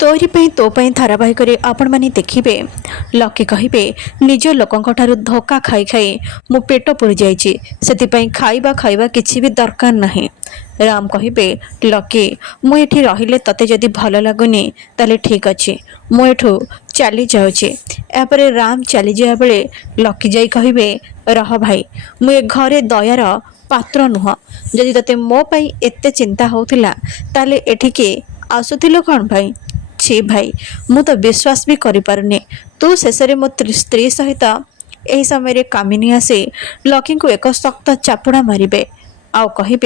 तोरी तो धारावाहिक आपण मैंने देखिए लकी कहे निज लोकों ठारू धोखा खाई खाई मो पेट पुरी जाइए से खाइबा खाइबा किसी भी दरकार नहीं। राम कहे लकी मुझे रहिले तते जदि भल लगुनि ताले ठीक अच्छे मुठू चली जाऊे। यापर राम चली जा बेले लकी जाई कहे रह भाई मुझे घरे दयार पात्र नुह जदि तते मो पाई एते चिंता होउथिला ताले एठिके आसुथिलो कौन भाई। छी भाई मु तो विश्वास भी करि पारुनी तू शेषे मो स्त्री सहित यही समय कामिनी आसे लकी को एक शक्त चापुड़ा मारे आउ कहे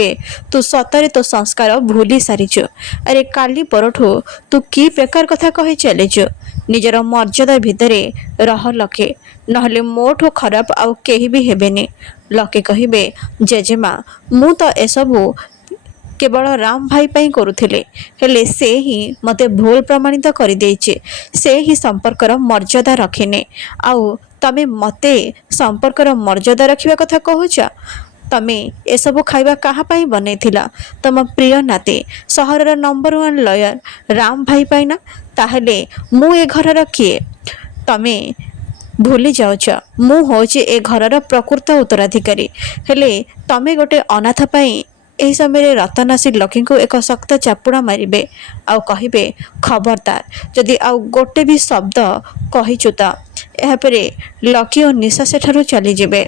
तू सतरे तो संस्कार भूली सारीचु। अरे काली परठू तू की प्रकार कथा कही चलीचु निजर मर्यादा भितरे रह लके नहले मोठो खराब आउ केही भी हेबेनी। लके कहे जेजेमा मु तो एसबू केवल राम भाई पाई करुथिले हेले से ही मते भूल प्रमाणित कर देइचे से ही संपर्कर मर्यादा रखिने आउ तमे मते संपर्कर मर्यादा रखिबा कथा कहूच। तमे एसबू खाइबा कहा पाई बनैथिला तम प्रिय नाते सहरर नंबर 1 लॉयर राम भाई पाई ना ताहले मु ए घरर किए तमे भूली जाउछ मु होचे ए घरर प्रकृत उत्तराधिकारी हेले तमे गोटे अनाथ पाई एही समय रतन आसी लकी को एक शक्त चापुड़ा मारे आउ कहे खबरदार जदि आउ गोटे भी शब्द कहीचु तो यापर लकी और निशा सेठारु चली जिबे।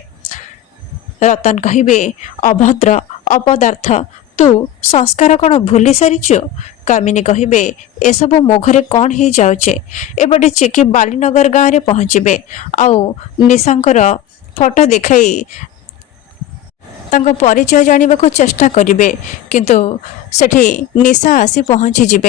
रतन कहे अभद्र अपदार्थ तू संस्कार कौन भूली सारीचु। कामिनी कहे एसब मो घरे कौन हो जाऊे एबटे चिकी बालीनगर गाँव में पहुँचे आउ निशांकर फोटो देखाई तांको परिचय जानिबाको चेष्टा करिवे किंतु सेठी निशा आसी पहुँची जिबे।